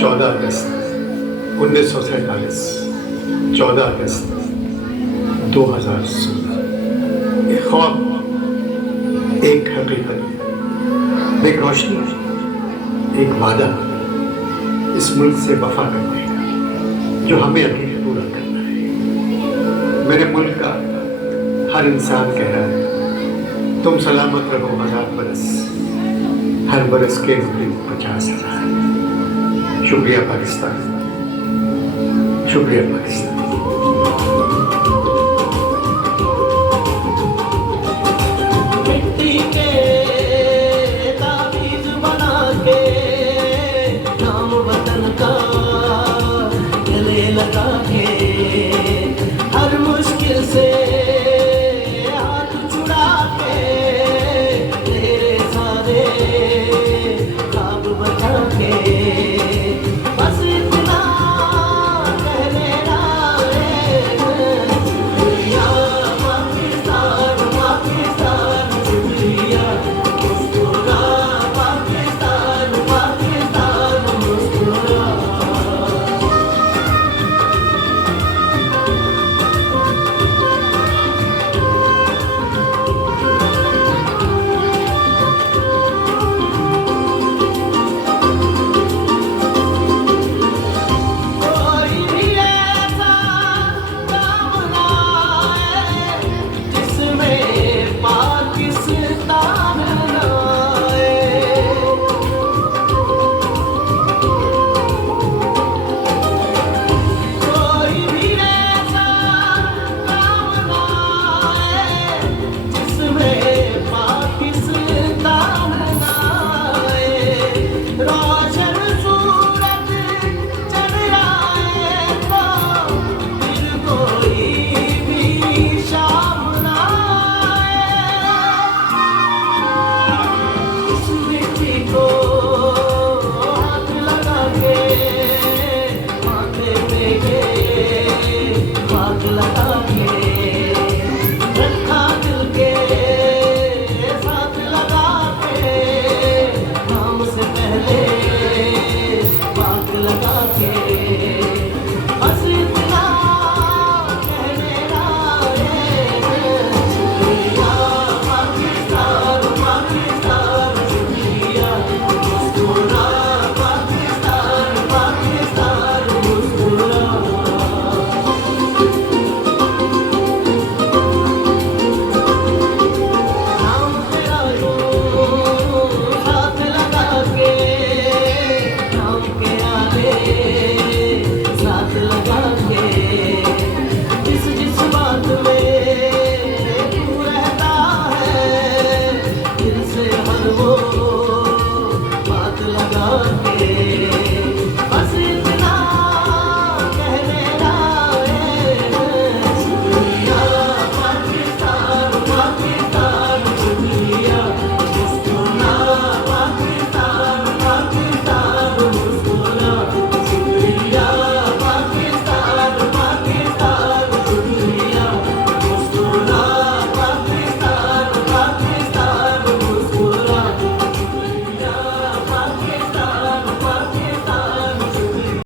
14 अगस्त 1947, 14 अगस्त 2016। एक ख्वाब, एक हकीकत, एक रोशनी, एक वादा इस मुल्क से वफा करने का, जो हमें अभी पूरा करना है। मेरे मुल्क का हर इंसान कह रहा है, तुम सलामत रहो 1000 बरस, हर बरस के 50,000। शुक्रिया पाकिस्तान, शुक्रिया पाकिस्तान।